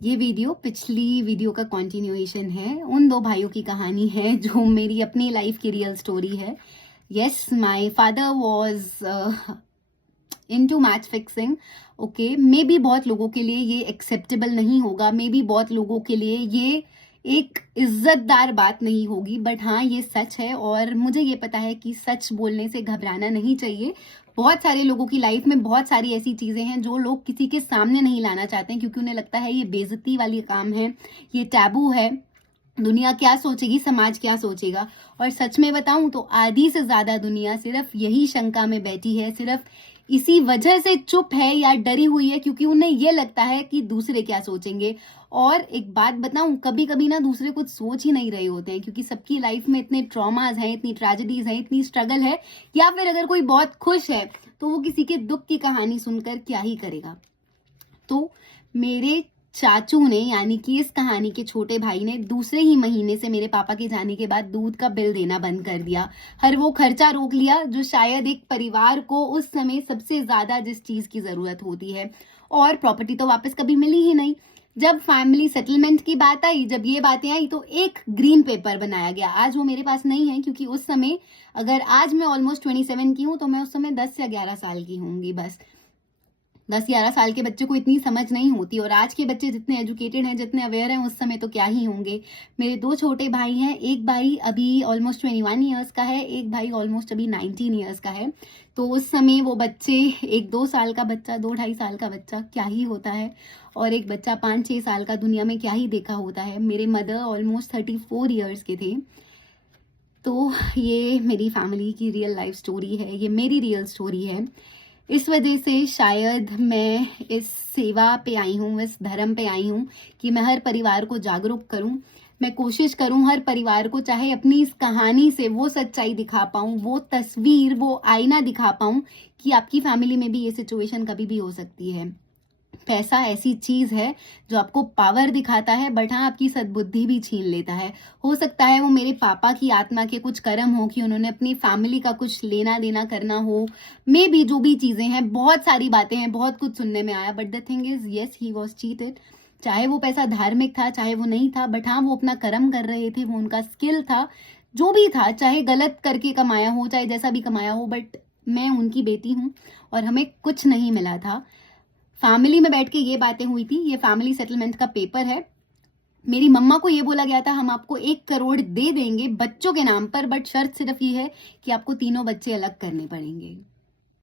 ये वीडियो पिछली वीडियो का कंटिन्यूएशन है। उन दो भाइयों की कहानी है जो मेरी अपनी लाइफ की रियल स्टोरी है। Yes, my father was into match fixing. Okay, may be बहुत लोगों के लिए ये एक्सेप्टेबल नहीं होगा, मे बी बहुत लोगों के लिए ये एक इज्जतदार बात नहीं होगी, बट हाँ ये सच है और मुझे ये पता है कि सच बोलने से घबराना नहीं चाहिए। बहुत सारे लोगों की लाइफ में बहुत सारी ऐसी चीजें हैं जो लोग किसी के सामने नहीं लाना चाहते हैं क्योंकि उन्हें लगता है ये बेइज्जती वाली काम है, ये टैबू है, दुनिया क्या सोचेगी, समाज क्या सोचेगा। और सच में बताऊं तो आधी से ज्यादा दुनिया सिर्फ यही शंका में बैठी है, सिर्फ इसी वजह से चुप है या डरी हुई है क्योंकि उन्हें ये लगता है कि दूसरे क्या सोचेंगे। और एक बात बताऊं, कभी कभी ना दूसरे कुछ सोच ही नहीं रहे होते हैं क्योंकि सबकी लाइफ में इतने ट्रॉमाज हैं, इतनी ट्रेजेडीज हैं, इतनी स्ट्रगल है, या फिर अगर कोई बहुत खुश है तो वो किसी के दुख की कहानी सुनकर क्या ही करेगा। तो मेरे चाचू ने, यानी कि इस कहानी के छोटे भाई ने, दूसरे ही महीने से मेरे पापा के जाने के बाद दूध का बिल देना बंद कर दिया। हर वो खर्चा रोक लिया जो शायद एक परिवार को उस समय सबसे ज्यादा जिस चीज की जरूरत होती है। और प्रॉपर्टी तो वापस कभी मिली ही नहीं। जब फैमिली सेटलमेंट की बात आई, जब ये बातें आई, तो एक ग्रीन पेपर बनाया गया। आज वो मेरे पास नहीं है क्योंकि उस समय, अगर आज मैं ऑलमोस्ट 27 की हूँ तो मैं उस समय 10 या 11 साल की होंगी बस। 10-11 साल के बच्चे को इतनी समझ नहीं होती, और आज के बच्चे जितने एजुकेटेड हैं, जितने अवेयर हैं, उस समय तो क्या ही होंगे। मेरे दो छोटे भाई हैं, एक भाई अभी ऑलमोस्ट 21 ईयर्स का है, एक भाई ऑलमोस्ट अभी 19 ईयर्स का है। तो उस समय वो बच्चे, एक 2 साल का बच्चा, 2-2.5 साल का बच्चा क्या ही होता है, और एक बच्चा 5-6 साल का दुनिया में क्या ही देखा होता है। मेरे मदर ऑलमोस्ट 34 ईयर्स के थे। तो ये मेरी फैमिली की रियल लाइफ स्टोरी है, ये मेरी रियल स्टोरी है। इस वजह से शायद मैं इस सेवा पे आई हूँ, इस धर्म पे आई हूँ कि मैं हर परिवार को जागरूक करूँ। मैं कोशिश करूँ हर परिवार को, चाहे अपनी इस कहानी से वो सच्चाई दिखा पाऊँ, वो तस्वीर, वो आईना दिखा पाऊँ कि आपकी फैमिली में भी ये सिचुएशन कभी भी हो सकती है। पैसा ऐसी चीज है जो आपको पावर दिखाता है, बट हाँ आपकी सद्बुद्धि भी छीन लेता है। हो सकता है वो मेरे पापा की आत्मा के कुछ कर्म हो कि उन्होंने अपनी फैमिली का कुछ लेना देना करना हो, मे भी जो भी चीजें हैं, बहुत सारी बातें हैं, बहुत कुछ सुनने में आया, but the thing is yes, he was cheated. चाहे वो पैसा धार्मिक था, चाहे वो नहीं था, बट हाँ वो अपना कर्म कर रहे थे, वो उनका स्किल था, जो भी था, चाहे गलत करके कमाया हो, चाहे जैसा भी कमाया हो, बट मैं उनकी बेटी हूँ और हमें कुछ नहीं मिला था। फैमिली में बैठ के ये बातें हुई थी, ये फैमिली सेटलमेंट का पेपर है। मेरी मम्मा को ये बोला गया था हम आपको 1 करोड़ दे देंगे बच्चों के नाम पर, बट शर्त सिर्फ ये है कि आपको तीनों बच्चे अलग करने पड़ेंगे।